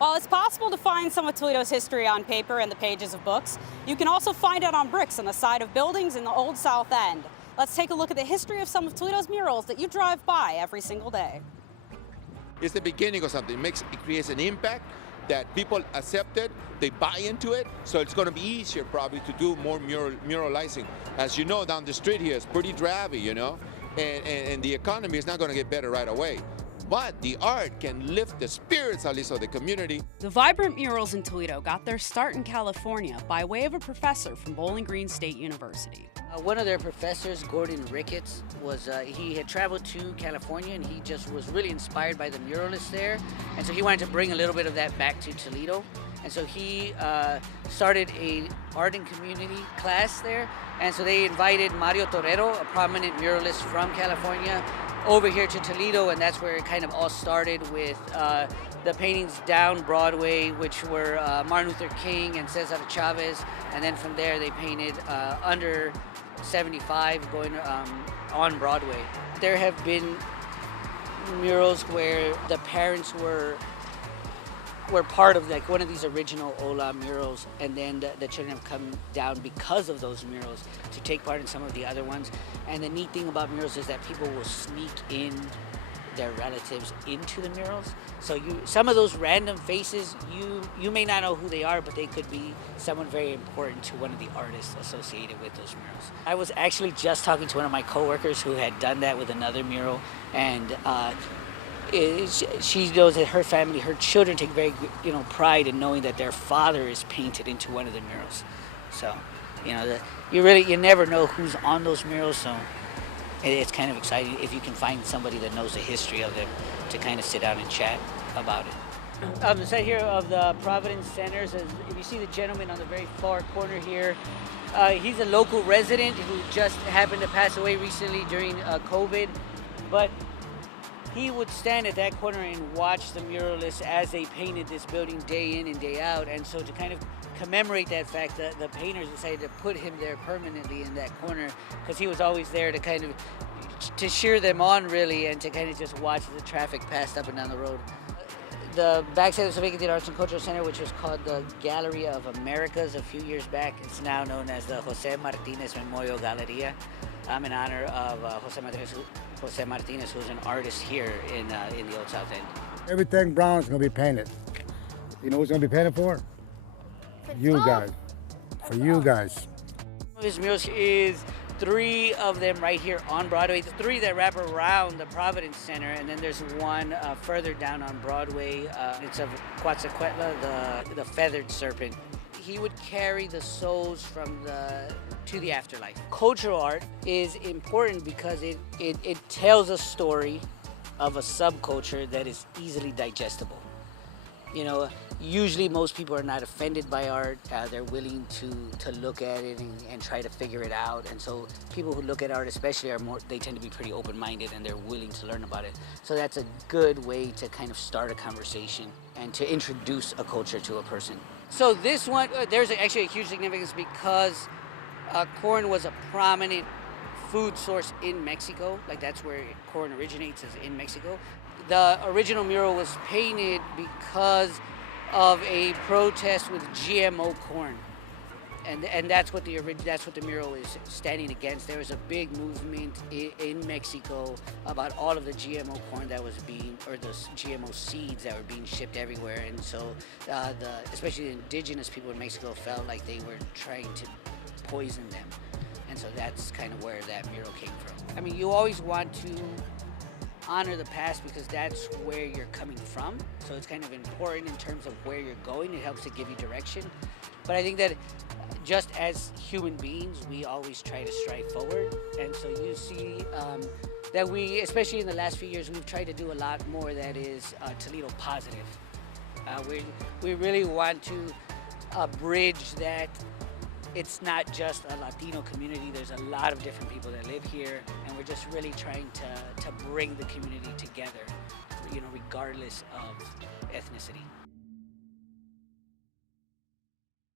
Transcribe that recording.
While it's possible to find some of Toledo's history on paper in the pages of books, you can also find it on bricks on the side of buildings in the Old South End. Let's take a look at the history of some of Toledo's murals that you drive by every single day. It's the beginning of something. It creates an impact that people accept it, they buy into it, so it's going to be easier probably to do more muralizing. As you know, down the street here, it's pretty drabby, you know, and the economy is not going to get better right away. But the art can lift the spirits, at least, of the community. The vibrant murals in Toledo got their start in California by way of a professor from Bowling Green State University. One of their professors, Gordon Ricketts, he had traveled to California and he just was really inspired by the muralists there. And so he wanted to bring a little bit of that back to Toledo. And so he started a art and community class there. And so they invited Mario Toledo, a prominent muralist from California, over here to Toledo, and that's where it kind of all started with the paintings down Broadway, which were Martin Luther King and Cesar Chavez, and then from there they painted under 75 going on Broadway. There have been murals where the parents were part of like one of these original Ola murals, and then the children have come down because of those murals to take part in some of the other ones. And the neat thing about murals is that people will sneak in their relatives into the murals. So some of those random faces, you may not know who they are, but they could be someone very important to one of the artists associated with those murals. I was actually just talking to one of my coworkers who had done that with another mural, and she knows that her family, her children take very, pride in knowing that their father is painted into one of the murals. So, you never know who's on those murals. So it's kind of exciting if you can find somebody that knows the history of them to kind of sit down and chat about it. On the side here of the Providence Centers, if you see the gentleman on the very far corner here, he's a local resident who just happened to pass away recently during COVID, but he would stand at that corner and watch the muralists as they painted this building day in and day out. And so to kind of commemorate that fact, the painters decided to put him there permanently in that corner, because he was always there to kind of to cheer them on, really, and to kind of just watch the traffic pass up and down the road. The backside of the Vacant Arts and Cultural Center, which was called the Gallery of Americas a few years back, it's now known as the Jose Martinez Memorial Galleria. In honor of Jose Martinez, who's an artist here in the Old South End. Everything brown is going to be painted. You know who's going to be painted for? You guys. For you guys. His murals is 3 of them right here on Broadway. The 3 that wrap around the Providence Center, and then there's one further down on Broadway. It's of Quetzalcoatl, the feathered serpent. He would carry the souls from to the afterlife. Cultural art is important because it tells a story of a subculture that is easily digestible. Usually most people are not offended by art. They're willing to look at it and try to figure it out. And so people who look at art especially they tend to be pretty open-minded, and they're willing to learn about it. So that's a good way to kind of start a conversation and to introduce a culture to a person. So this one, there's actually a huge significance because corn was a prominent food source in Mexico. Like, that's where corn originates, is in Mexico. The original mural was painted because of a protest with GMO corn, and that's what the mural is standing against. There was a big movement in Mexico about all of the GMO corn that was or the GMO seeds that were being shipped everywhere, and so especially the indigenous people in Mexico felt like they were trying to poison them, and so that's kind of where that mural came from. I mean, you always want to honor the past because that's where you're coming from, so it's kind of important in terms of where you're going. It helps to give you direction. But I think that just as human beings, we always try to strive forward, and so you see that we, especially in the last few years, we've tried to do a lot more that is Toledo positive. We really want to bridge that. It's not just a Latino community. There's a lot of different people that live here, and we're just really trying to bring the community together, regardless of ethnicity.